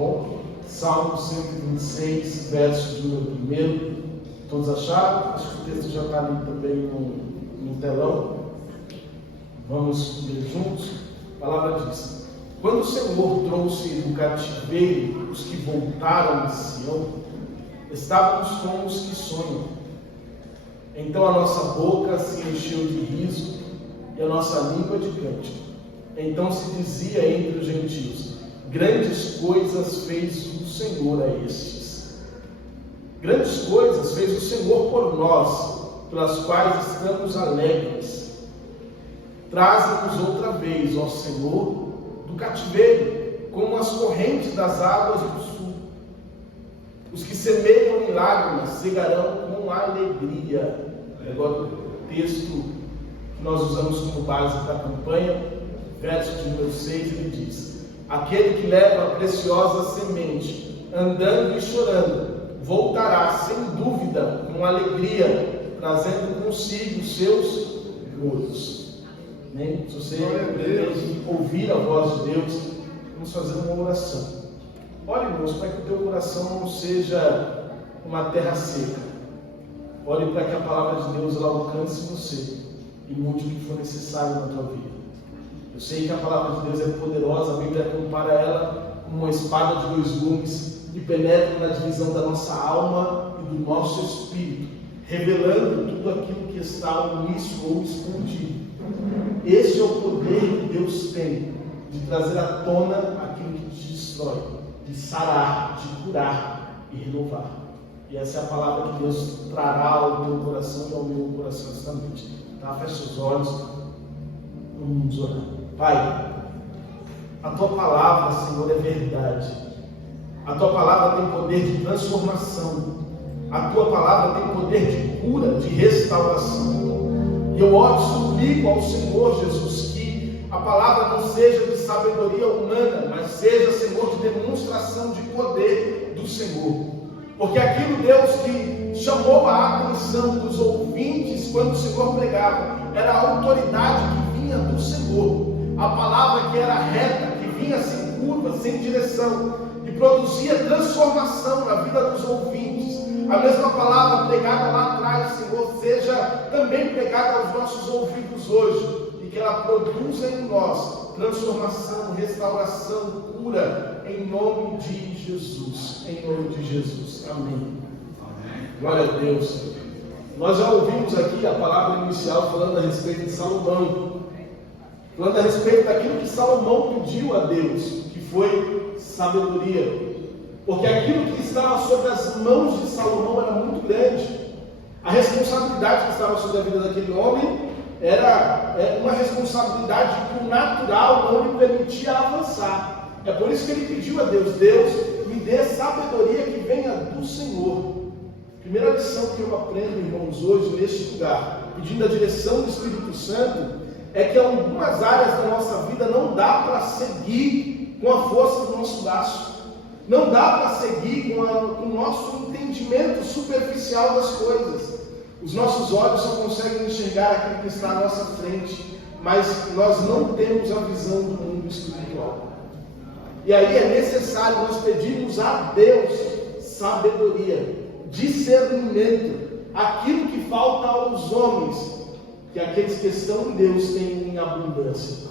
bom? Salmo 126, versos do 1. Todos acharam? Acho que o texto já está ali também no telão. Vamos ler juntos? A palavra diz: quando o Senhor trouxe do cativeiro os que voltaram de Sião, estávamos como os que sonham. Então a nossa boca se encheu de riso e a nossa língua de cântico. Então se dizia entre os gentios: grandes coisas fez o Senhor a estes. Grandes coisas fez o Senhor por nós, pelas quais estamos alegres. Traze-nos outra vez, ó Senhor, do cativeiro, como as correntes das águas do sul. Os que semeiam em lágrimas cegarão com alegria. Agora o texto que nós usamos como base para a campanha, verso de número 6, ele diz: aquele que leva a preciosa semente, andando e chorando, voltará sem dúvida com alegria, trazendo consigo os seus golos. Se você pretende ouvir a voz de Deus, vamos fazer uma oração. Ore, irmãos, para que o teu coração não seja uma terra seca. Ore para que a palavra de Deus ela alcance você e mude o que for necessário na tua vida. Eu sei que a palavra de Deus é poderosa, a Bíblia compara ela com uma espada de 2 gumes que penetra na divisão da nossa alma e do nosso espírito, revelando tudo aquilo que está omisso ou escondido. Este é o poder que Deus tem de trazer à tona aquilo que te destrói, de sarar, de curar e renovar. E essa é a palavra que Deus trará ao teu coração e ao meu coração esta noite. Tá? Feche os olhos, vamos orar. Pai, a tua palavra, Senhor, é verdade. A tua palavra tem poder de transformação. A tua palavra tem poder de cura, de restauração. E eu oro e suplico ao Senhor Jesus que a palavra não seja de sabedoria humana, mas seja, Senhor, de demonstração de poder do Senhor. Porque aquilo, Deus, que chamou a atenção dos ouvintes quando o Senhor pregava, era a autoridade que vinha do Senhor. A palavra que era reta, que vinha sem curva, sem direção, e produzia transformação na vida dos ouvintes. A mesma palavra pregada lá atrás, Senhor, seja também pregada aos nossos ouvidos hoje, e que ela produza em nós transformação, restauração, cura, em nome de Jesus. Em nome de Jesus. Amém. Glória a Deus. Nós já ouvimos aqui a palavra inicial falando a respeito de Salomão, falando a respeito daquilo que Salomão pediu a Deus, que foi sabedoria. Porque aquilo que estava sobre as mãos de Salomão era muito grande. A responsabilidade que estava sobre a vida daquele homem era uma responsabilidade que o natural não lhe permitia avançar. É por isso que ele pediu a Deus: Deus, me dê sabedoria que venha do Senhor. Primeira lição que eu aprendo, irmãos, hoje neste lugar, pedindo a direção do Espírito Santo, é que algumas áreas da nossa vida não dá para seguir com a força do nosso braço. Não dá para seguir com o nosso entendimento superficial das coisas. Os nossos olhos só conseguem enxergar aquilo que está à nossa frente, mas nós não temos a visão do mundo espiritual. E aí é necessário nós pedirmos a Deus sabedoria, discernimento, aquilo que falta aos homens, que aqueles que estão em Deus têm em abundância.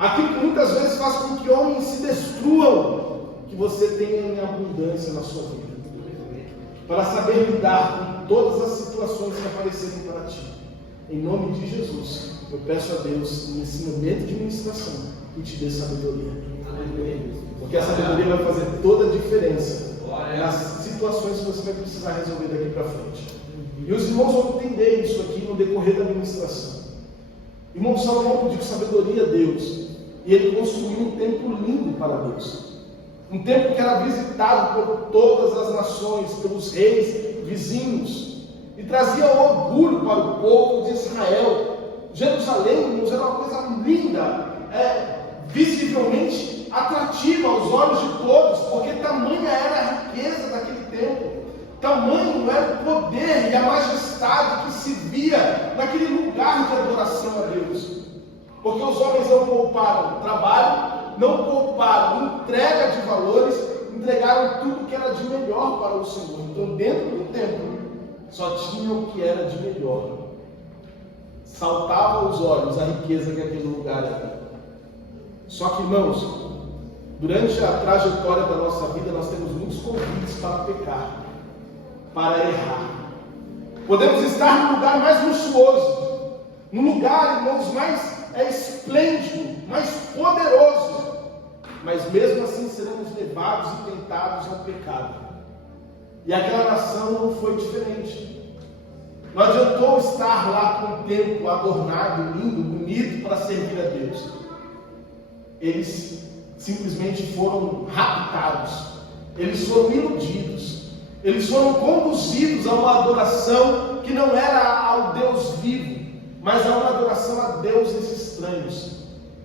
Aquilo que muitas vezes faz com que homens se destruam, que você tenha em abundância na sua vida, para saber lidar com todas as situações que aparecerem para ti. Em nome de Jesus, eu peço a Deus, nesse momento de ministração, que te dê sabedoria. Porque a sabedoria vai fazer toda a diferença nas situações que você vai precisar resolver daqui para frente. E os irmãos vão entender isso aqui no decorrer da ministração. Irmão Salomão pediu sabedoria a Deus, e ele construiu um templo lindo para Deus. Um templo que era visitado por todas as nações, pelos reis vizinhos, e trazia orgulho para o povo de Israel. Jerusalém, irmãos, era uma coisa linda, visivelmente atrativa aos olhos de todos, porque tamanha era a riqueza daquele templo, tamanho era o poder e a majestade que se via naquele lugar de adoração a Deus. Porque os homens não pouparam trabalho, não pouparam entrega de valores entregaram tudo que era de melhor para o Senhor. Então, dentro do templo, só tinha o que era de melhor. Saltava aos olhos a riqueza que aquele lugar era. Só que, irmãos, durante a trajetória da nossa vida, nós temos muitos convites para pecar, para errar. Podemos estar no lugar mais luxuoso, no lugar, irmãos, mais esplêndido, mais poderoso, mas mesmo assim seremos levados e tentados ao pecado. E aquela nação não foi diferente. Não adiantou estar lá com o templo adornado, lindo, bonito, para servir a Deus. Eles simplesmente foram raptados, eles foram iludidos, eles foram conduzidos a uma adoração que não era ao Deus vivo, mas a uma adoração a deuses estranhos.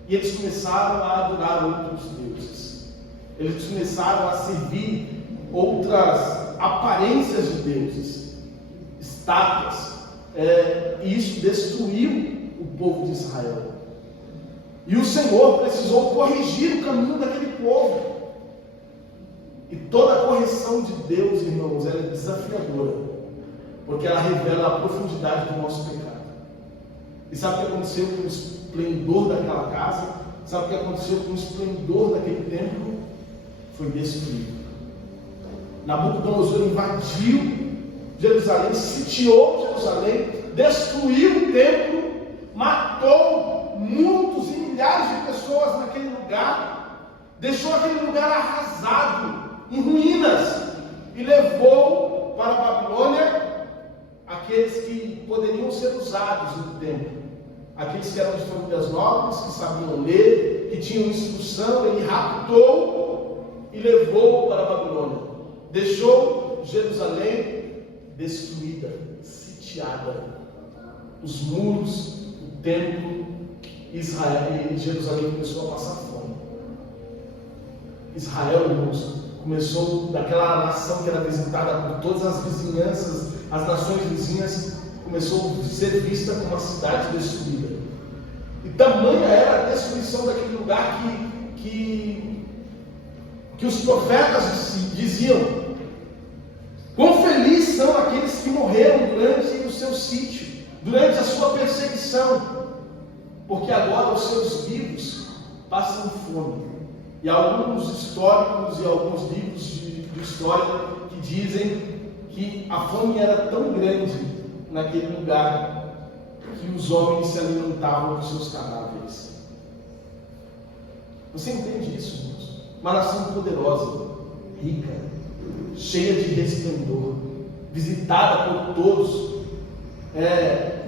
E eles começaram a adorar outros deuses, eles começaram a servir outras aparências de deuses, estátuas, e isso destruiu o povo de Israel. E o Senhor precisou corrigir o caminho daquele povo. E toda a correção de Deus, irmãos, ela é desafiadora, porque ela revela a profundidade do nosso pecado. E sabe o que aconteceu com o esplendor daquela casa? Sabe o que aconteceu com o esplendor daquele templo? Foi destruído. Nabucodonosor invadiu Jerusalém, sitiou Jerusalém, destruiu o templo, matou muitos e milhares de pessoas naquele lugar, deixou aquele lugar arrasado, em ruínas, e levou para a Babilônia aqueles que poderiam ser usados no templo, aqueles que eram de famílias nobres, que sabiam ler, que tinham instrução. Ele raptou e levou para a Babilônia, deixou Jerusalém destruída, sitiada, os muros, o templo, Israel e Jerusalém começou a passar fome. Israel, irmãos, começou daquela nação que era visitada por todas as vizinhanças, as nações vizinhas, começou a ser vista como uma cidade destruída. E tamanha era a destruição daquele lugar que os profetas diziam: quão felizes são aqueles que morreram durante o seu sítio, durante a sua perseguição, porque agora os seus vivos passam fome. E há alguns históricos e alguns livros de história que dizem que a fome era tão grande naquele lugar que os homens se alimentavam dos seus cadáveres. Você entende isso, irmãos? Uma nação poderosa, rica, cheia de resplendor, visitada por todos.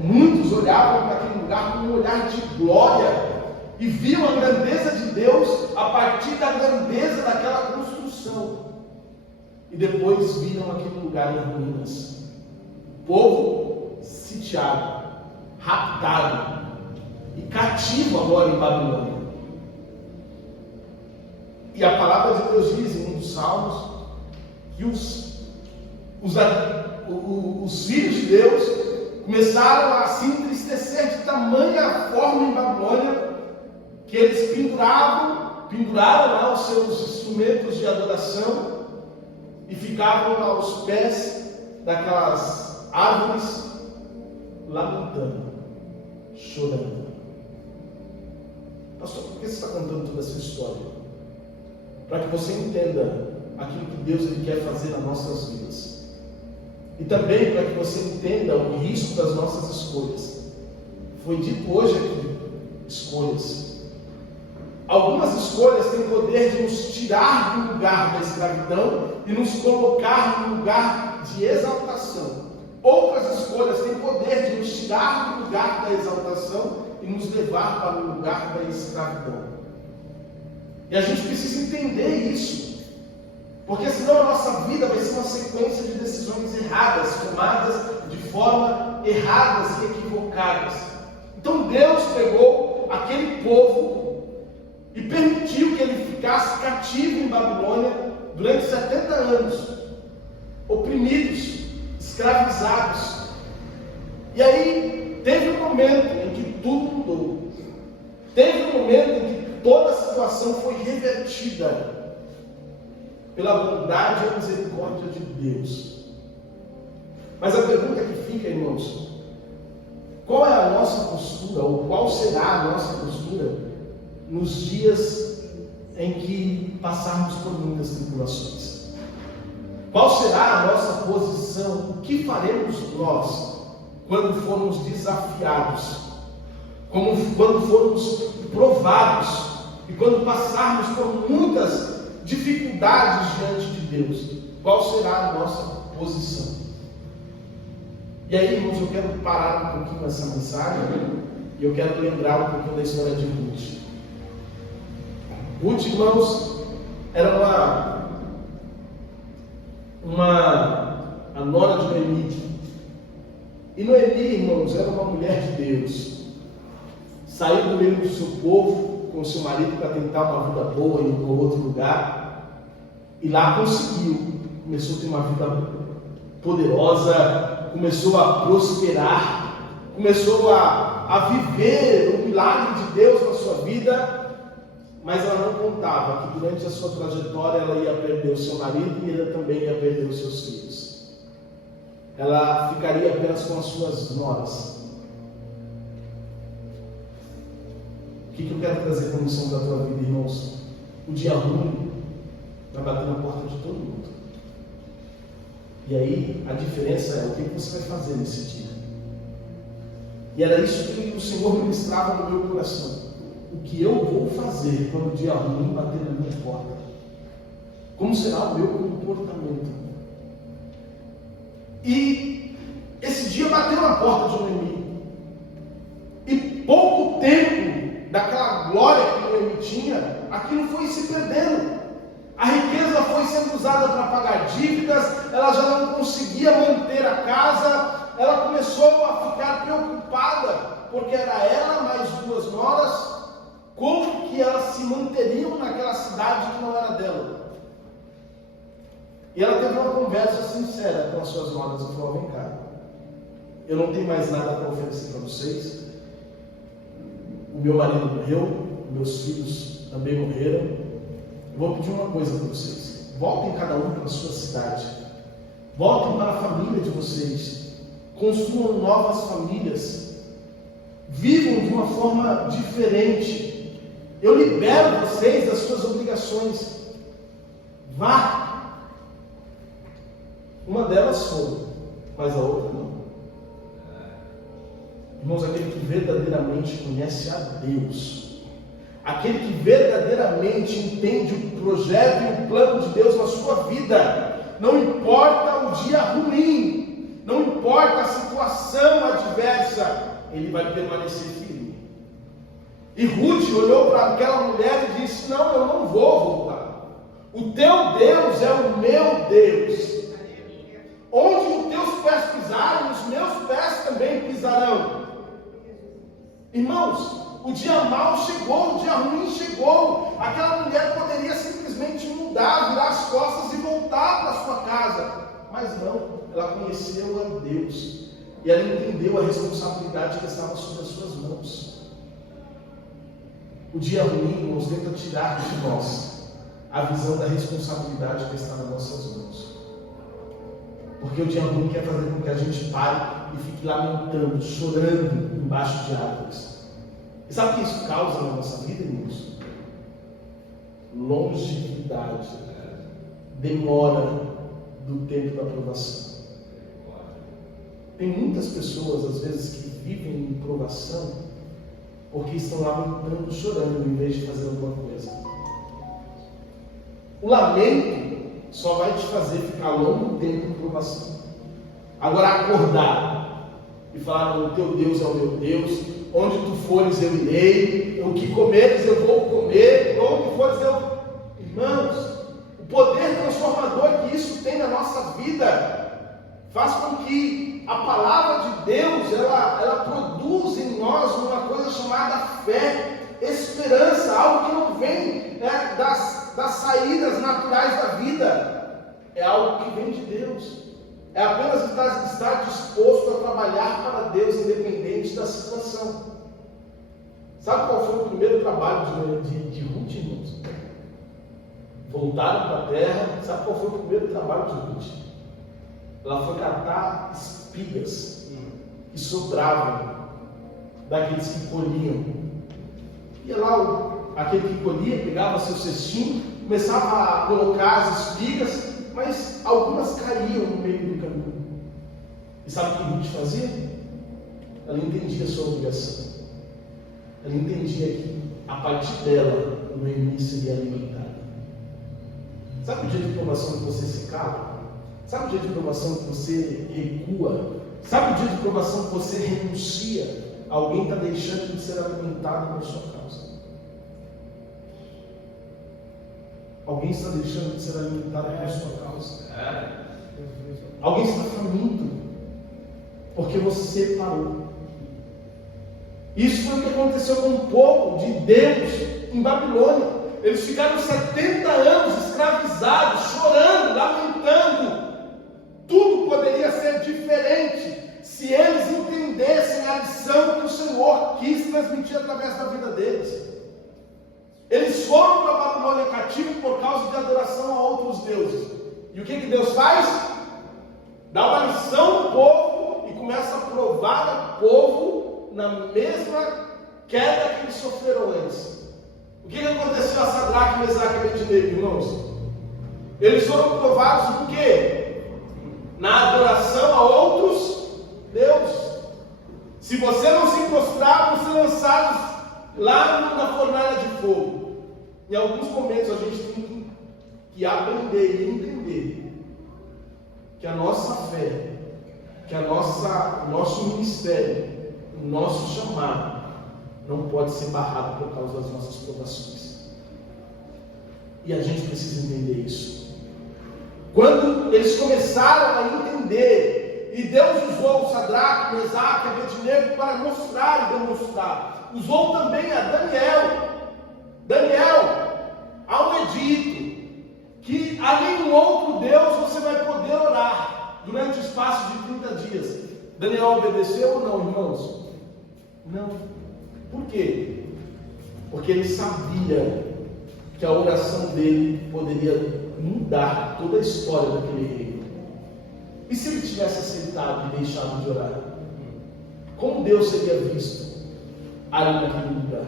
Muitos olhavam para aquele lugar com um olhar de glória e viam a grandeza de Deus a partir da grandeza daquela construção. E depois viram aquele lugar em ruínas. O povo sitiado, raptado e cativo agora em Babilônia. E a palavra de Deus diz em um dos salmos que os filhos de Deus começaram a se entristecer de tamanha forma em Babilônia, que eles penduraram lá os seus instrumentos de adoração e ficavam aos pés daquelas árvores, lamentando, chorando. Pastor, por que você está contando toda essa história? Para que você entenda aquilo que Deus ele quer fazer nas nossas vidas. E também para que você entenda o risco das nossas escolhas. Foi dito hoje aqui, escolhas. Algumas escolhas têm poder de nos tirar do lugar da escravidão e nos colocar no lugar de exaltação. Outras escolhas têm poder de nos tirar do lugar da exaltação e nos levar para o lugar da escravidão. E a gente precisa entender isso, porque senão a nossa vida vai ser uma sequência de decisões erradas, tomadas de forma erradas e equivocadas. Então Deus pegou aquele povo e permitiu que ele ficasse cativo em Babilônia durante 70 anos, oprimidos, escravizados. E aí teve um momento em que tudo mudou. Teve um momento em que toda a situação foi revertida. pela bondade e a misericórdia de Deus. Mas a pergunta que fica, irmãos, qual é a nossa postura, ou qual será a nossa postura nos dias em que passarmos por muitas tribulações? Qual será a nossa posição? O que faremos nós quando formos desafiados? Quando formos provados? E quando passarmos por muitas dificuldades diante de Deus? Qual será a nossa posição? E aí, irmãos, eu quero parar um pouquinho essa mensagem e eu quero lembrar um pouquinho da história de Ruth. Ruth, irmãos, era a nora de Noemi. E Noemi, irmãos, era uma mulher de Deus. Saiu do meio do seu povo com seu marido para tentar uma vida boa em outro lugar. E lá conseguiu. Começou a ter uma vida poderosa, começou a prosperar, começou a viver o milagre de Deus na sua vida, mas ela não contava que durante a sua trajetória ela ia perder o seu marido e ela também ia perder os seus filhos. Ela ficaria apenas com as suas noras. O que eu quero trazer como lição da tua vida, irmãos? O dia ruim vai bater na porta de todo mundo. E aí, a diferença é o que você vai fazer nesse dia. E era isso que o Senhor ministrava no meu coração. O que eu vou fazer quando o dia ruim bater na minha porta? Como será o meu comportamento? E esse dia bateu na porta de Noemi. E pouco tempo daquela glória que Noemi tinha, aquilo foi se perdendo. A riqueza foi sendo usada para pagar dívidas, ela já não conseguia manter a casa, ela começou a ficar preocupada, porque era ela mais duas noras, como que elas se manteriam naquela cidade que não era dela. E ela teve uma conversa sincera com as suas noras e falou: vem cá, eu não tenho mais nada para oferecer para vocês, o meu marido morreu, meus filhos também morreram. Vou pedir uma coisa para vocês: voltem cada um para a sua cidade, voltem para a família de vocês, construam novas famílias, vivam de uma forma diferente. Eu libero vocês das suas obrigações. Vá. Uma delas foi, mas a outra não. Irmãos, aquele que verdadeiramente conhece a Deus, aquele que verdadeiramente entende o projeto e o plano de Deus na sua vida, não importa o dia ruim, não importa a situação adversa, ele vai permanecer firme. E Ruth olhou para aquela mulher e disse: não, eu não vou voltar. O teu Deus é o meu Deus. Onde os teus pés pisarem, os meus pés também pisarão. Irmãos, o dia mau chegou, o dia ruim chegou. Aquela mulher poderia simplesmente mudar, virar as costas e voltar para sua casa. Mas não, ela conheceu a Deus. E ela entendeu a responsabilidade que estava sobre as suas mãos. O dia ruim, irmãos, tenta tirar de nós a visão da responsabilidade que está nas nossas mãos. Porque o dia ruim quer fazer com que a gente pare e fique lamentando, chorando embaixo de árvores. E sabe o que isso causa na nossa vida, irmãos? Longevidade, demora do tempo da provação. Tem muitas pessoas, às vezes, que vivem em provação porque estão lamentando, chorando, em vez de fazer alguma coisa. O lamento só vai te fazer ficar longo tempo em provação. Agora, acordar e falar: o teu Deus é o meu Deus, onde tu fores eu irei, o que comeres eu vou comer, onde fores eu... Irmãos, o poder transformador que isso tem na nossa vida faz com que a palavra de Deus ela produza em nós uma coisa chamada fé, esperança, algo que não vem das saídas naturais da vida, é algo que vem de Deus. É apenas estar disposto a trabalhar para Deus, independente da situação. Sabe qual foi o primeiro trabalho de Ruth, irmãos? voltaram para a terra. Sabe qual foi o primeiro trabalho de Ruth? Ela foi catar espigas que sobravam daqueles que colhiam. Ia lá, aquele que colhia, pegava seu cestinho, começava a colocar as espigas, mas algumas caíam no meio do caminho. E sabe o que Ruth fazia? Ela entendia a sua obrigação. Ela entendia que a partir dela o Noemi seria alimentada. Sabe o dia de provação que você se cala? Sabe o dia de provação que você recua? Sabe o dia de provação que você renuncia? Alguém está deixando de ser alimentado por sua causa. Alguém está deixando de ser alimentado por sua causa. Alguém está faminto porque você parou. Isso foi o que aconteceu com o povo de Deus em Babilônia. Eles ficaram 70 anos escravizados, chorando, lamentando. Tudo poderia ser diferente se eles entendessem a lição que o Senhor quis transmitir através da vida deles. Eles foram para a Babilônia cativo por causa de adoração a outros deuses. E o que Deus faz? Dá uma lição ao povo e começa a provar o povo na mesma queda que eles sofreram antes. O que aconteceu a Sadraque, Mesaque e Abednego, irmãos? Eles foram provados do quê? Na adoração a outros deuses. Se você não se prostrar, vão ser lançados lá na fornalha de fogo. Em alguns momentos a gente tem que aprender e entender que a nossa fé, que o nosso ministério, o nosso chamado não pode ser barrado por causa das nossas provações. E a gente precisa entender isso. Quando eles começaram a entender, e Deus usou Sadraque, Mesaque e Abednego para mostrar e demonstrar. Usou também a Daniel. Daniel, há um edito que além de um outro Deus você vai poder orar durante o espaço de 30 dias. Daniel obedeceu ou não, irmãos? Não. Por quê? Porque ele sabia que a oração dele poderia mudar toda a história daquele reino. E se ele tivesse aceitado e deixado de orar? Como Deus seria visto ali naquele lugar?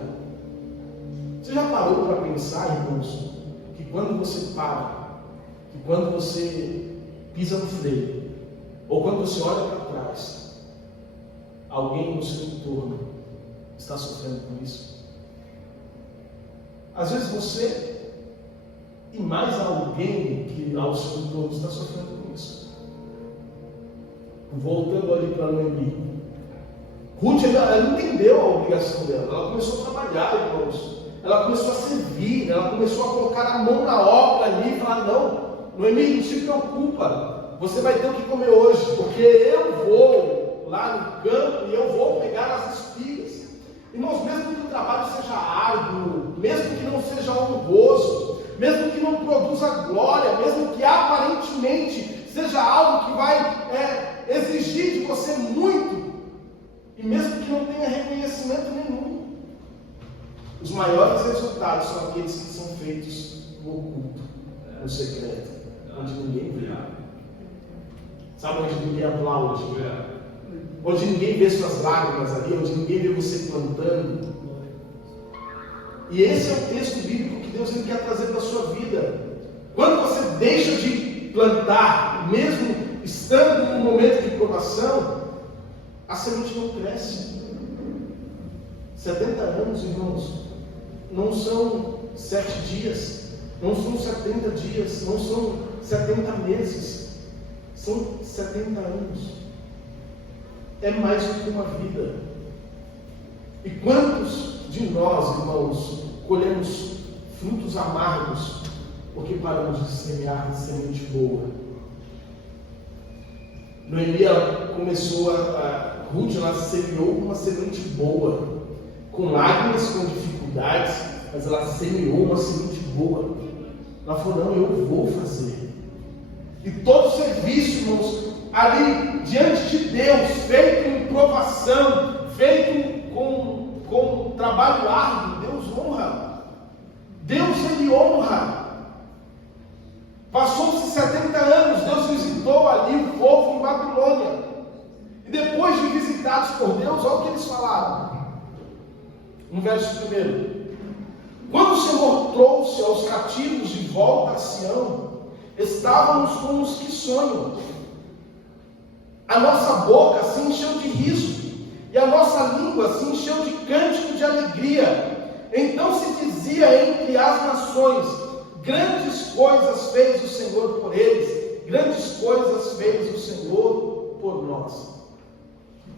Você já parou para pensar, irmãos, que quando você para, que quando você pisa no freio, ou quando você olha para trás, alguém no seu entorno está sofrendo com isso? Às vezes você e mais alguém que ao seu entorno está sofrendo com isso. Voltando ali para Noemi, Ruth ela entendeu a obrigação dela. Ela começou a trabalhar, irmãos. Ela começou a servir, ela começou a colocar a mão na obra ali e falar: não, Noemi, não se preocupa, você vai ter o que comer hoje, porque eu vou lá no campo e eu vou pegar as espigas. Irmãos, mesmo que o trabalho seja árduo, mesmo que não seja honroso, mesmo que não produza glória, mesmo que aparentemente seja algo que vai exigir de você muito, e mesmo que não tenha reconhecimento nenhum, os maiores resultados são aqueles que são feitos no oculto, no secreto, onde ninguém vê. Sabe onde ninguém aplaude? Onde ninguém vê suas lágrimas ali, onde ninguém vê você plantando. E esse é o texto bíblico que Deus quer trazer para a sua vida. Quando você deixa de plantar, mesmo estando num momento de provação, a semente não cresce. 70 anos, irmãos, não são 7 dias, não são 70 dias, não são 70 meses, são 70 anos. É mais do que uma vida. E quantos de nós, irmãos, colhemos frutos amargos porque paramos de semear semente boa? Noemi começou Ruth, ela semeou uma semente boa, com lágrimas, com dificuldades, mas ela semeou uma semente boa. Ela falou: não, eu vou fazer. E todo o serviço, irmãos, ali diante de Deus, feito em provação, feito com trabalho árduo, Deus honra. Deus, Ele honra. Passou-se 70 anos, Deus visitou ali o povo em Babilônia. E depois de visitados por Deus, olha o que eles falaram. No verso 1. Quando o Senhor trouxe aos cativos de volta a Sião, estávamos como os que sonham. A nossa boca se encheu de riso, e a nossa língua se encheu de cântico de alegria. Então se dizia entre as nações: grandes coisas fez o Senhor por eles, grandes coisas fez o Senhor por nós.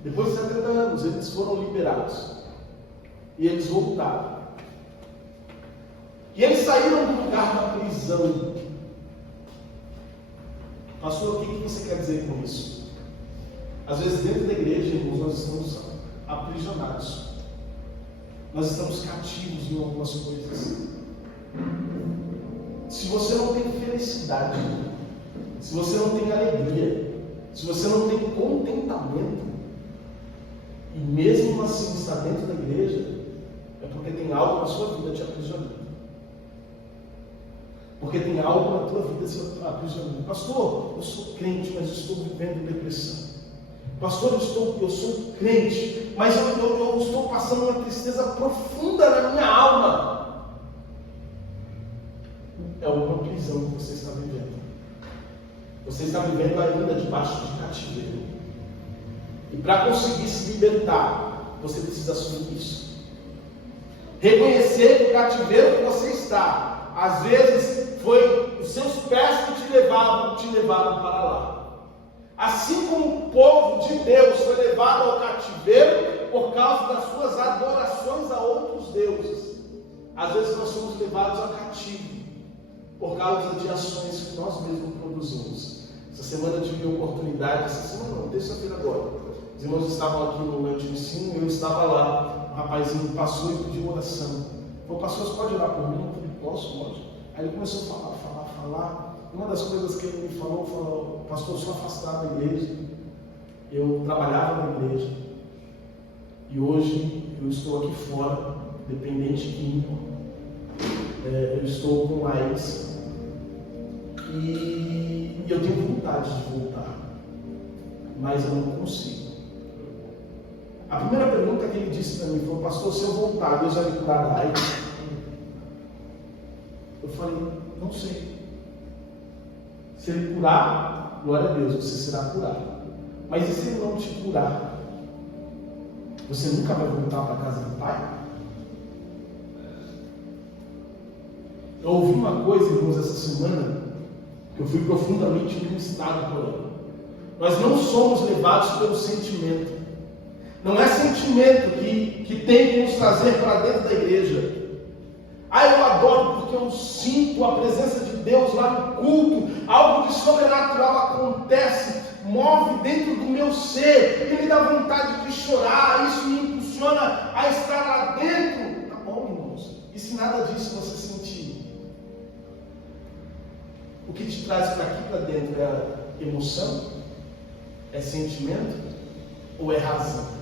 Depois de 70 anos, eles foram liberados. E eles voltaram. E eles saíram do lugar da prisão. Pastor, o que você quer dizer com isso? Às vezes dentro da igreja, irmãos, nós estamos aprisionados. Nós estamos cativos em algumas coisas. Se você não tem felicidade, se você não tem alegria, se você não tem contentamento, e mesmo assim está dentro da igreja, é porque tem algo na sua vida te aprisionando. Porque tem algo na tua vida te aprisionando. Pastor, eu sou crente, mas estou vivendo depressão. Pastor, eu sou crente, mas eu estou passando uma tristeza profunda na minha alma. É uma prisão que você está vivendo. Você está vivendo ainda debaixo de cativeiro. E para conseguir se libertar, você precisa assumir isso. Reconhecer o cativeiro que você está. Às vezes foi os seus pés que te levaram para lá. Assim como o povo de Deus foi levado ao cativeiro por causa das suas adorações a outros deuses. Às vezes nós somos levados ao cativo por causa de ações que nós mesmos produzimos. Essa semana eu tive a oportunidade, terça-feira agora. Os irmãos estavam aqui no meu ensino e eu estava lá. O rapazinho passou e pediu oração. Falou: pastor, você pode orar por mim? Eu falei: posso, pode. Aí ele começou a falar. Uma das coisas que ele me falou: pastor, eu sou afastado da igreja. Eu trabalhava na igreja. E hoje eu estou aqui fora, dependente químico. Eu estou com AIDS. E eu tenho vontade de voltar. Mas eu não consigo. A primeira pergunta que ele disse para mim foi: pastor, se eu voltar, Deus vai me curar da AIDS? Eu falei: não sei. Se ele curar, glória a Deus, você será curado. Mas e se ele não te curar? Você nunca vai voltar para a casa do Pai? Eu ouvi uma coisa, irmãos, essa semana, que eu fui profundamente ministrado por ela. Nós não somos levados pelo sentimento. Não é sentimento que tem que nos trazer para dentro da igreja. Eu adoro porque eu sinto a presença de Deus lá no culto. Algo de sobrenatural acontece, move dentro do meu ser e me dá vontade de chorar. Isso me impulsiona a estar lá dentro. Tá bom, irmãos? E se nada disso você sentir? O que te traz para aqui para dentro é a emoção? É sentimento? Ou é razão?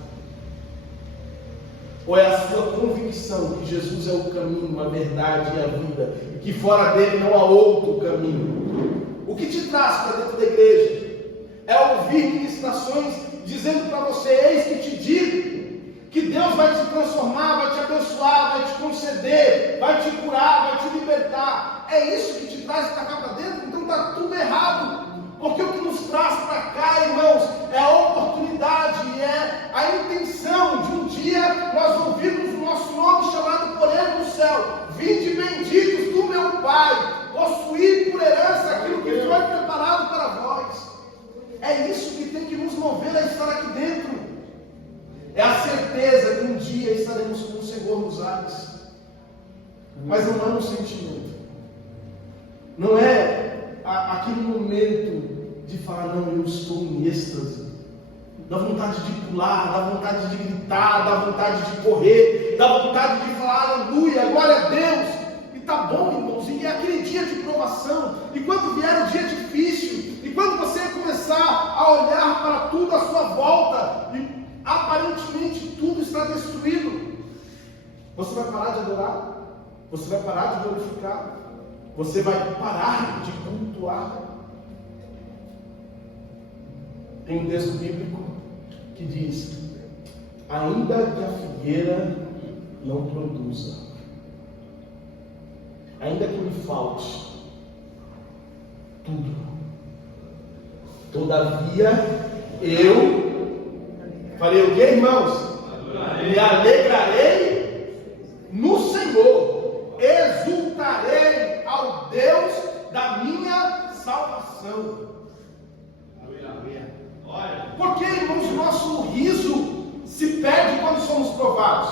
Ou é a sua convicção que Jesus é o caminho, a verdade e a vida, e que fora dele não há outro caminho? O que te traz para dentro da igreja? É ouvir ministrações dizendo para você: eis que te digo, que Deus vai te transformar, vai te abençoar, vai te conceder, vai te curar, vai te libertar. É isso que te traz para cá para dentro? Então está tudo errado. Porque o que nos traz para cá, irmãos, é a oportunidade, é a intenção de um dia nós ouvirmos o nosso nome chamado por Ele no céu. Vinde benditos do meu Pai, possuir por herança aquilo que foi preparado para vós. É isso que tem que nos mover a estar aqui dentro. É a certeza que um dia estaremos com o Senhor nos ares. Mas não é um sentimento. Não é aquele momento de falar: não, eu estou em êxtase. Dá vontade de pular, dá vontade de gritar, dá vontade de correr, dá vontade de falar aleluia, glória a Deus. E tá bom, irmãos, e é aquele dia de provação. E quando vier o dia difícil, e quando você começar a olhar para tudo à sua volta, e aparentemente tudo está destruído, você vai parar de adorar? Você vai parar de glorificar? você vai parar de cultuar. Tem um texto bíblico que diz: ainda que a figueira não produza, ainda que me falte tudo, todavia eu farei o que, irmãos? Me alegrarei no Senhor, exultarei ao Deus da minha salvação. Porque, irmãos, nosso riso se perde quando somos provados.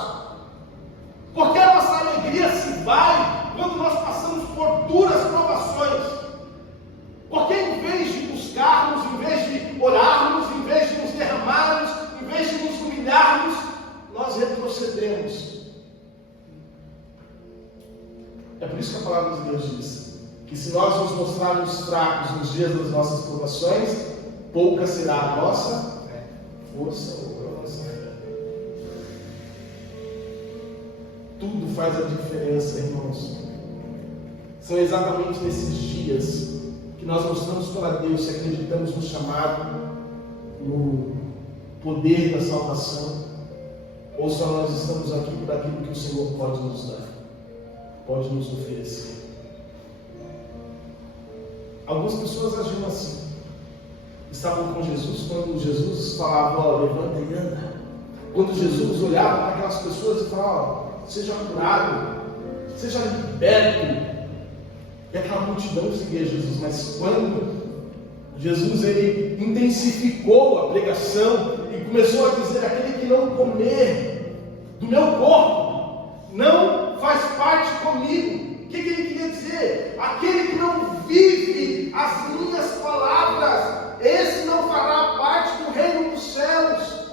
Porque a nossa alegria se vai quando nós passamos por duras provações. Porque em vez de buscarmos, em vez de orarmos, em vez de nos derramarmos, em vez de nos humilharmos, nós retrocedemos. É por isso que a palavra de Deus diz que se nós nos mostrarmos fracos nos dias das nossas provações, pouca será a nossa força ou a nossa fé. Tudo faz a diferença, irmãos. São exatamente nesses dias que nós mostramos para Deus se acreditamos no chamado, no poder da salvação, ou só nós estamos aqui por aquilo que o Senhor pode nos dar, pode nos oferecer. Algumas pessoas agiam assim. Estavam com Jesus quando Jesus falava: levanta e anda. Quando Jesus olhava para aquelas pessoas e falava: seja curado, seja liberto. E aquela multidão seguia Jesus. Mas quando Jesus ele intensificou a pregação e começou a dizer: aquele que não comer do meu corpo não faz parte comigo. O que ele queria dizer? Aquele que não vive as minhas palavras, esse não fará parte do reino dos céus.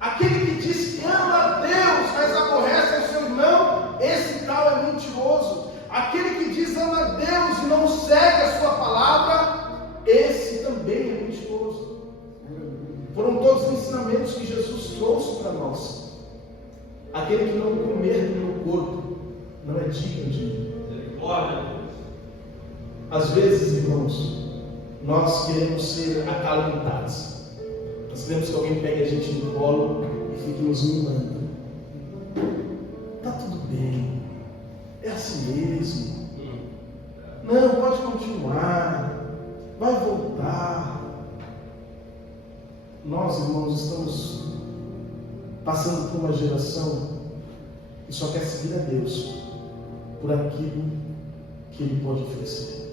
Aquele que diz que ama a Deus, mas aborrece o seu irmão, esse tal é mentiroso. Aquele que diz ama a Deus e não segue a sua palavra, esse também é mentiroso. Foram todos os ensinamentos que Jesus trouxe para nós. Aquele que não comer do meu corpo não é digno de mim. Às vezes, irmãos, nós queremos ser acalentados. Nós queremos que alguém pegue a gente no colo e fique nos mimando. Está tudo bem, é assim mesmo. Não, pode continuar, vai voltar. Nós, irmãos, estamos passando por uma geração que só quer seguir a Deus por aquilo que Ele pode oferecer.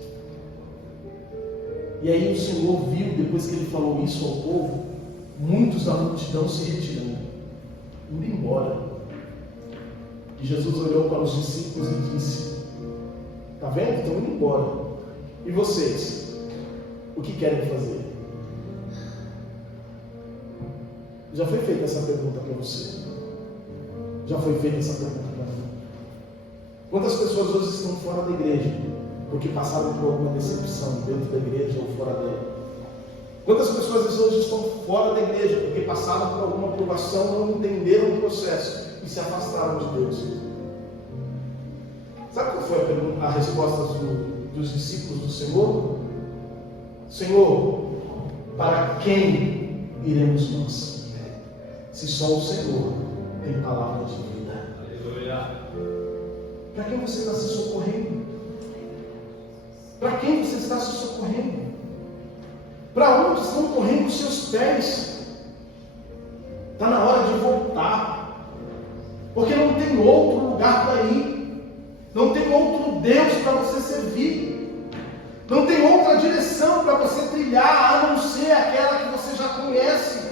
E aí o Senhor viu, depois que Ele falou isso ao povo, muitos da multidão se retirando, indo embora. E Jesus olhou para os discípulos e disse: está vendo? Estão indo embora. E vocês? O que querem fazer? Já foi feita essa pergunta para você? Já foi feita essa pergunta para mim? Quantas pessoas hoje estão fora da igreja porque passaram por alguma decepção dentro da igreja ou fora dela? Quantas pessoas hoje estão fora da igreja porque passaram por alguma provação, não entenderam o processo e se afastaram de Deus? Sabe qual foi a resposta dos discípulos do Senhor? Senhor, para quem iremos nós? Se só o Senhor tem palavra de vida. Aleluia. Para quem você está se socorrendo? Para quem você está se socorrendo? Para onde estão correndo os seus pés? Está na hora de voltar. Porque não tem outro lugar para ir. Não tem outro Deus para você servir. Não tem outra direção para você trilhar, a não ser aquela que você já conhece.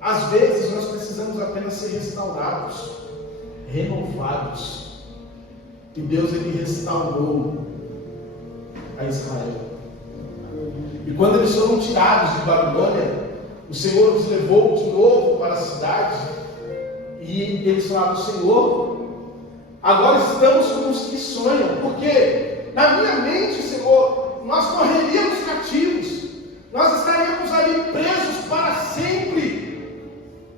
Às vezes nós precisamos apenas ser restaurados, renovados. E Deus ele restaurou a Israel. E quando eles foram tirados de Babilônia, o Senhor os levou de novo para a cidade. E eles falaram: Senhor, agora estamos como os que sonham. Porque na minha mente, Senhor, nós morreríamos cativos. Nós estaríamos ali presos para sempre.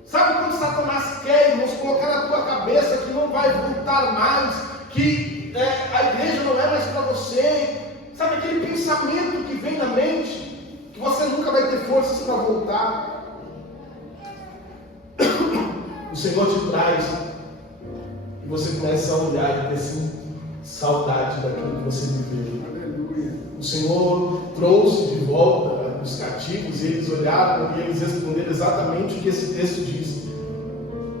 Sabe quando Satanás quer, irmãos, colocar na tua cabeça que não vai voltar mais, que a igreja Sabe aquele pensamento que vem na mente, que você nunca vai ter forças para voltar? O Senhor te traz e você começa a olhar e ter assim, saudade daquilo que você viveu. Aleluia. O Senhor trouxe de volta os cativos e eles olharam e eles responderam exatamente o que esse texto diz.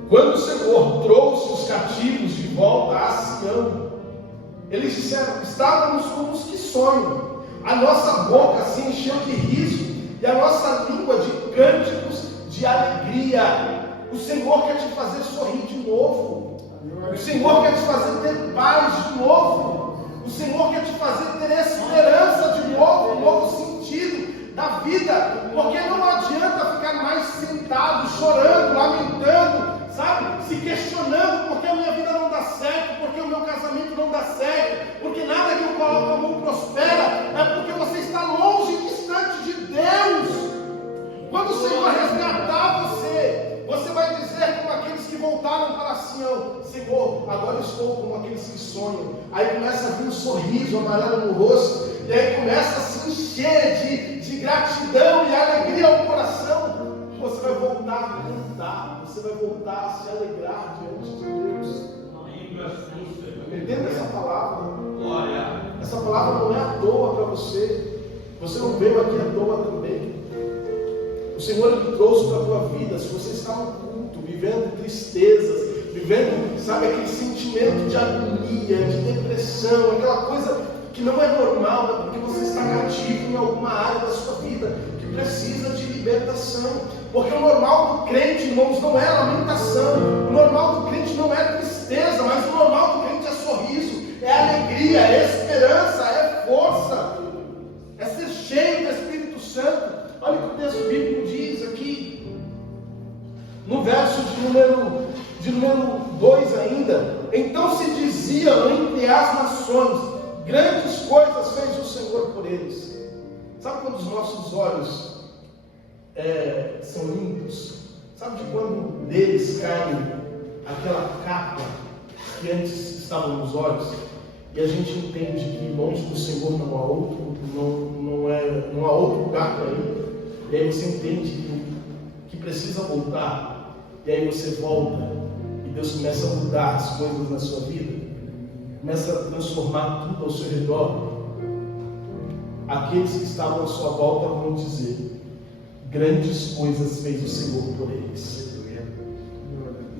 Quando o Senhor trouxe os cativos de volta a Sião, eles disseram: estávamos como os que sonham, a nossa boca se encheu de riso e a nossa língua de cânticos de alegria. O Senhor quer te fazer sorrir de novo. O Senhor quer te fazer ter paz de novo. O Senhor quer te fazer ter esperança de novo, um novo sentido da vida. Porque não adianta ficar mais sentado, chorando, lamentando, sabe? Se questionando porque a minha vida não dá certo, porque o meu casamento não dá certo, porque nada que eu coloco a mão prospera. É porque você está longe e distante de Deus. Quando o Senhor resgatar você, você vai dizer como aqueles que voltaram para Sião: Senhor, agora estou como aqueles que sonham. Aí começa a vir um sorriso amarelo no rosto, e aí começa a se encher de gratidão e alegria ao coração. Você vai voltar a cantar, você vai voltar a se alegrar diante de Deus. Entenda essa palavra. Essa palavra não é à toa para você. Você não veio aqui à toa também. O Senhor Ele trouxe para a tua vida. Se você está no culto, vivendo tristezas, vivendo, sabe, aquele sentimento de agonia, de depressão, aquela coisa que não é normal, é porque você está cativo em alguma área da sua vida que precisa de libertação. Porque o normal do crente, irmãos, não é lamentação. O normal do crente não é tristeza, mas o normal do crente é sorriso, é alegria, é esperança, é força, é ser cheio do Espírito Santo. Olha o que o texto bíblico diz aqui, no verso de número 2 ainda. Então se dizia entre as nações: grandes coisas fez o Senhor por eles. Sabe quando os nossos olhos são limpos? Sabe de quando deles cai aquela capa que antes estava nos olhos? E a gente entende que longe do Senhor não há outro lugar para ir. E aí você entende que precisa voltar. E aí você volta. E Deus começa a mudar as coisas na sua vida. Começa a transformar tudo ao seu redor. Aqueles que estavam à sua volta vão dizer: grandes coisas fez o Senhor por eles.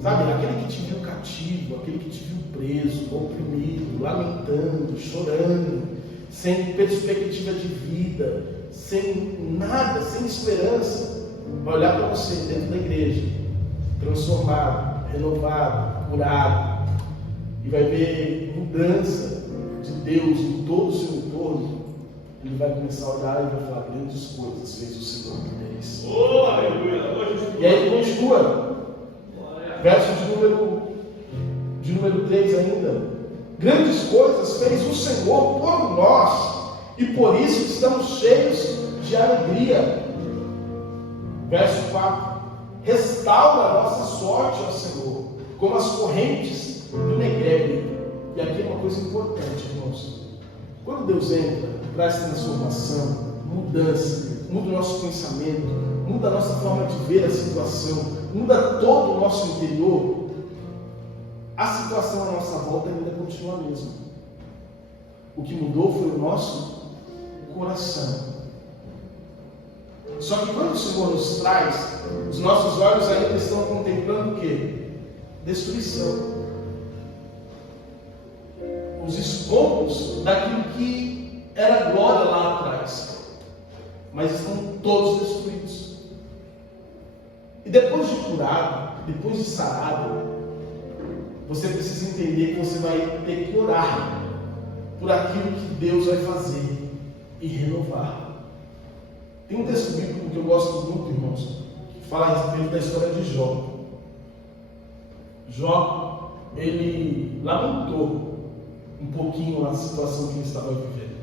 Sabe, aquele que te viu cativo, aquele que te viu preso, oprimido, lamentando, chorando, sem perspectiva de vida, sem nada, sem esperança, vai olhar para você dentro da igreja, transformado, renovado, curado, e vai ver mudança de Deus em todo o seu entorno. Ele vai começar a olhar e vai falar: grandes coisas fez o Senhor por eles. Oh, aleluia! E aí ele continua, verso de número 3 ainda: grandes coisas fez o Senhor por nós, e por isso estamos cheios de alegria. Verso 4: restaura a nossa sorte, ó Senhor, como as correntes do Negueb. E aqui é uma coisa importante, irmãos. Quando Deus entra, traz transformação, mudança, muda o nosso pensamento, muda a nossa forma de ver a situação, muda todo o nosso interior, a situação à nossa volta ainda continua a mesma. O que mudou foi o nosso coração. Só que quando o Senhor nos traz, os nossos olhos ainda estão contemplando o quê? Destruição. Os escombros daquilo que era glória lá atrás, mas estão todos destruídos. E depois de curado, depois de sarado, você precisa entender que você vai ter que orar por aquilo que Deus vai fazer e renovar. Tem um texto bíblico que eu gosto muito, irmãos, que fala a respeito da história de Jó. Jó, ele lamentou um pouquinho a situação que ele estava vivendo.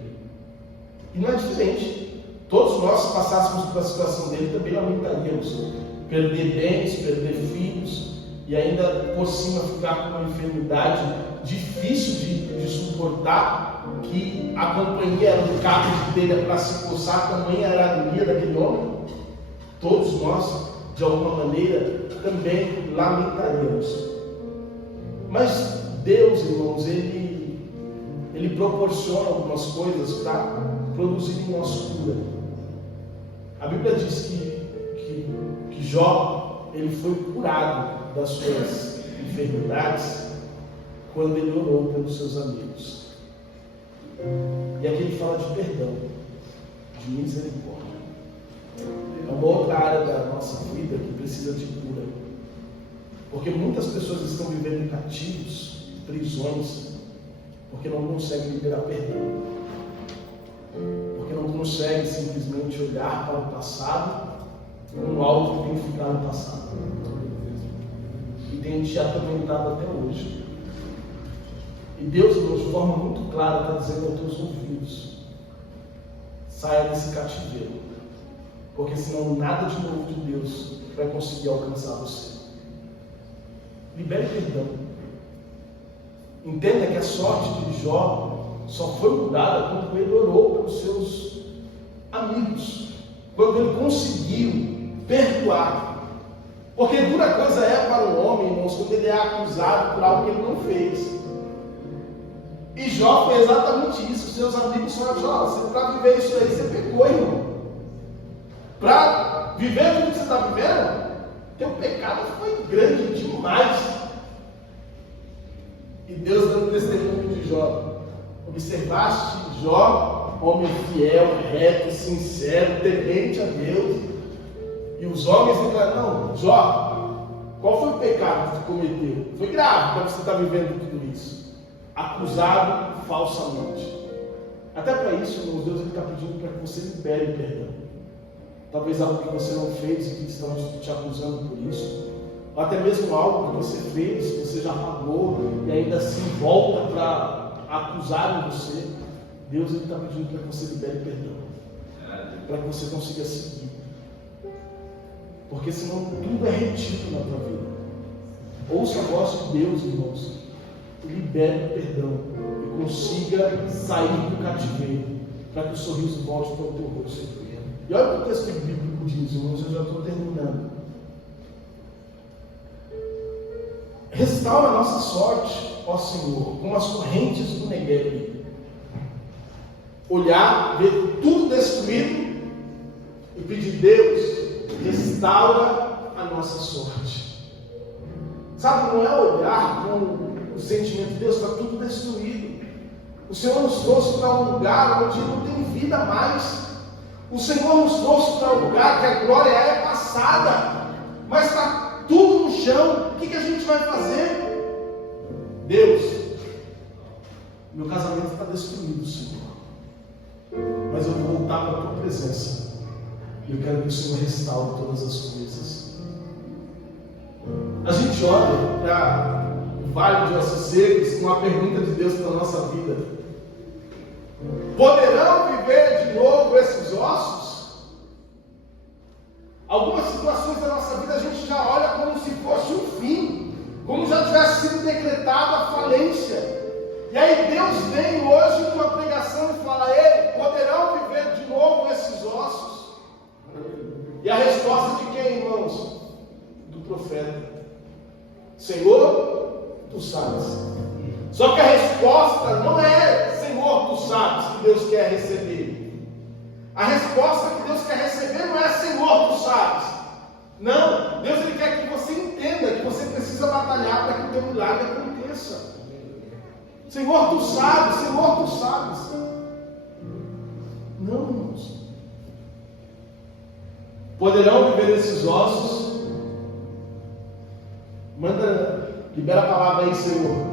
E não é diferente. Todos nós, se passássemos por a situação dele, também lamentaríamos. Perder bens, perder filhos, e ainda por cima ficar com uma enfermidade difícil de suportar. que a companhia era um cabo de telha para se coçar, tamanha era a agonia daquele homem? Todos nós, de alguma maneira, também lamentaríamos. Mas Deus, irmãos, Ele proporciona algumas coisas para produzir em nós cura. A Bíblia diz que Jó, ele foi curado das suas enfermidades quando ele orou pelos seus amigos. E aqui ele fala de perdão, de misericórdia. É uma outra área da nossa vida que precisa de cura. Porque muitas pessoas estão vivendo cativos, prisões, porque não conseguem liberar perdão. Porque não conseguem simplesmente olhar para o passado como algo que tem que ficar no passado. E tem te atormentado até hoje. E Deus, de forma muito clara, está dizendo aos teus ouvidos: saia desse cativeiro, porque senão nada de novo de Deus vai conseguir alcançar você. Libere perdão. Entenda que a sorte de Jó só foi mudada quando ele orou pelos seus amigos, quando ele conseguiu perdoar. Porque dura coisa é para o homem, irmãos, quando ele é acusado por algo que ele não fez. E Jó foi exatamente isso. Seus amigos falaram: Jó, para viver isso aí, você pecou, irmão. Para viver tudo que você está vivendo, teu pecado foi grande demais. E Deus dando testemunho de Jó: observaste Jó, homem fiel, reto, sincero, temente a Deus. E os homens declararam: não, Jó, qual foi o pecado que tu cometeu? Foi grave para você estar vivendo tudo isso. Acusado falsamente. Até para isso, irmãos, Deus está pedindo para que você libere perdão. Talvez algo que você não fez e que estamos te acusando por isso. Ou até mesmo algo que você fez, que você já pagou e ainda assim volta para acusar você. Deus está pedindo para que você libere perdão. Para que você consiga seguir. Porque senão tudo é retido na tua vida. Ouça a voz de Deus, irmãos. Libere perdão e consiga sair do cativeiro, para que o sorriso volte para o teu rosto. E olha o que o texto bíblico diz, irmãos, eu já estou terminando. Restaura a nossa sorte, ó Senhor, como as correntes do Negueb. Olhar, ver tudo destruído e pedir: Deus, restaura a nossa sorte. Sabe, não é olhar com o sentimento de Deus, está tudo destruído. O Senhor nos trouxe para um lugar onde não tem vida mais. O Senhor nos trouxe para um lugar que a glória é passada, mas está tudo no chão. O que a gente vai fazer? Deus, meu casamento está destruído, Senhor, mas eu vou voltar para a tua presença. E eu quero que o Senhor restaure todas as coisas. A gente olha para o vale de ossos secos com uma pergunta de Deus para a nossa vida: poderão viver de novo esses ossos? Algumas situações da nossa vida a gente já olha como se fosse um fim, como já tivesse sido decretada a falência. E aí Deus vem hoje numa pregação e fala: ei, poderão viver de novo esses ossos? E a resposta de quem, irmãos? Do profeta: Senhor, tu sabes. Só que a resposta não é Senhor, tu sabes, que Deus quer receber. A resposta que Deus quer receber não é Senhor, tu sabes. Não, Deus ele quer que você entenda que você precisa batalhar para que o teu milagre aconteça. Senhor, tu sabes, Senhor, tu sabes. Não, irmãos. Poderão viver esses ossos? Libera a palavra aí, Senhor.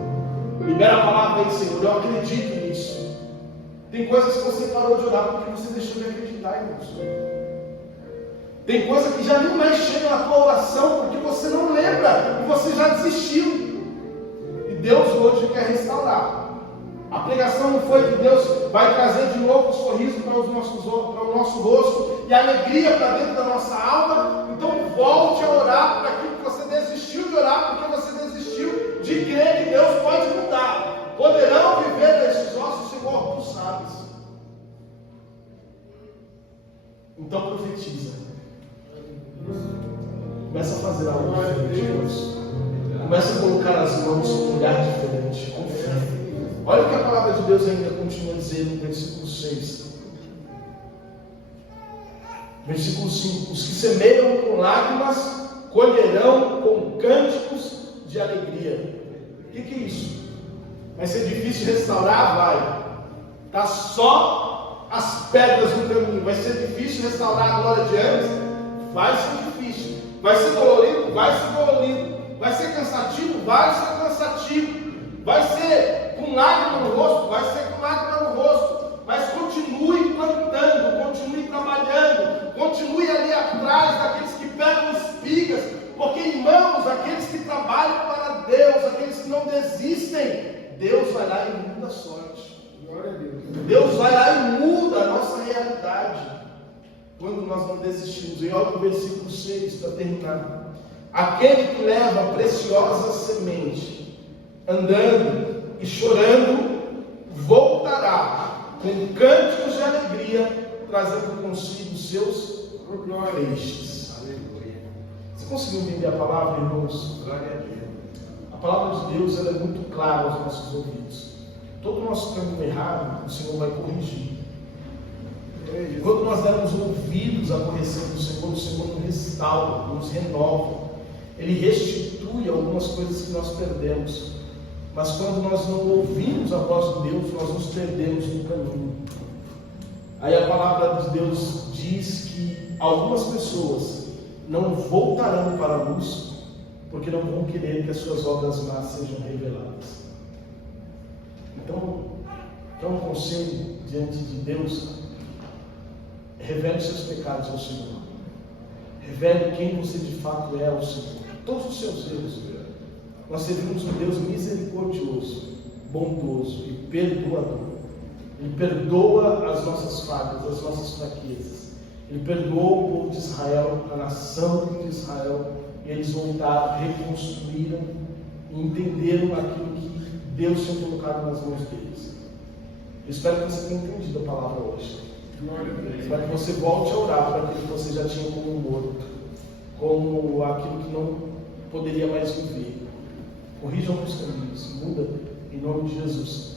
Libera a palavra aí, Senhor. Eu acredito nisso. Tem coisas que você parou de orar porque você deixou de acreditar, irmãos. Tem coisa que já nem mais chega na tua oração porque você não lembra e você já desistiu. E Deus hoje quer restaurar. A pregação não foi que Deus vai trazer de novo o sorriso para o nosso rosto e a alegria para dentro da nossa alma. Então volte a orar para aquilo que você desistiu de orar, porque você desistiu de crer que Deus pode mudar. Poderão viver desses ossos? corpos sábios. Então profetiza. Começa a fazer algo diferente. Começa a colocar as mãos num lugar diferente. Com fé. Olha o que a palavra de Deus ainda continua dizendo no versículo 6. Versículo 5: os que semeiam com lágrimas colherão com cânticos de alegria. O que é isso? Vai ser difícil restaurar? Vai. Está só as pedras no caminho. Vai ser difícil restaurar a glória de antes? Vai ser difícil. Vai ser dolorido? Vai ser dolorido. Vai ser cansativo? Vai ser cansativo. Vai ser com lágrima no rosto? Vai ser com lágrima no rosto. Mas continue plantando, continue trabalhando, continue ali atrás daqueles que pegam espigas, porque, irmãos, aqueles que trabalham para Deus, aqueles que não desistem, Deus vai lá e muda a sorte. Glória a Deus. Deus vai lá e muda a nossa realidade quando nós não desistimos. E olha o versículo 6 para terminar. Aquele que leva preciosa semente, andando e chorando, voltará com cânticos de alegria, trazendo consigo seus feixes. Você conseguiu entender a palavra, irmãos? Glória a Deus. A palavra de Deus ela é muito clara aos nossos ouvidos. Todo o nosso caminho errado, o Senhor vai corrigir. Quando nós dermos ouvidos à correção do Senhor, o Senhor nos restaura, nos renova. Ele restitui algumas coisas que nós perdemos. Mas quando nós não ouvimos a voz de Deus, nós nos perdemos no caminho. Aí a palavra de Deus diz que algumas pessoas não voltarão para a luz, porque não vão querer que as suas obras más sejam reveladas. Então, um conselho diante de Deus: revele os seus pecados ao Senhor. Revele quem você de fato é ao Senhor. Todos os seus erros. Nós servimos um Deus misericordioso, bondoso e perdoador. Ele perdoa as nossas falhas, as nossas fraquezas. Ele perdoou o povo de Israel, a nação de Israel, e eles voltaram, reconstruíram e entenderam aquilo que Deus tinha colocado nas mãos deles. Eu espero que você tenha entendido a palavra hoje. Espero que você volte a orar para aquilo que você já tinha como morto, como aquilo que não poderia mais viver. Corrija alguns caminhos, muda em nome de Jesus.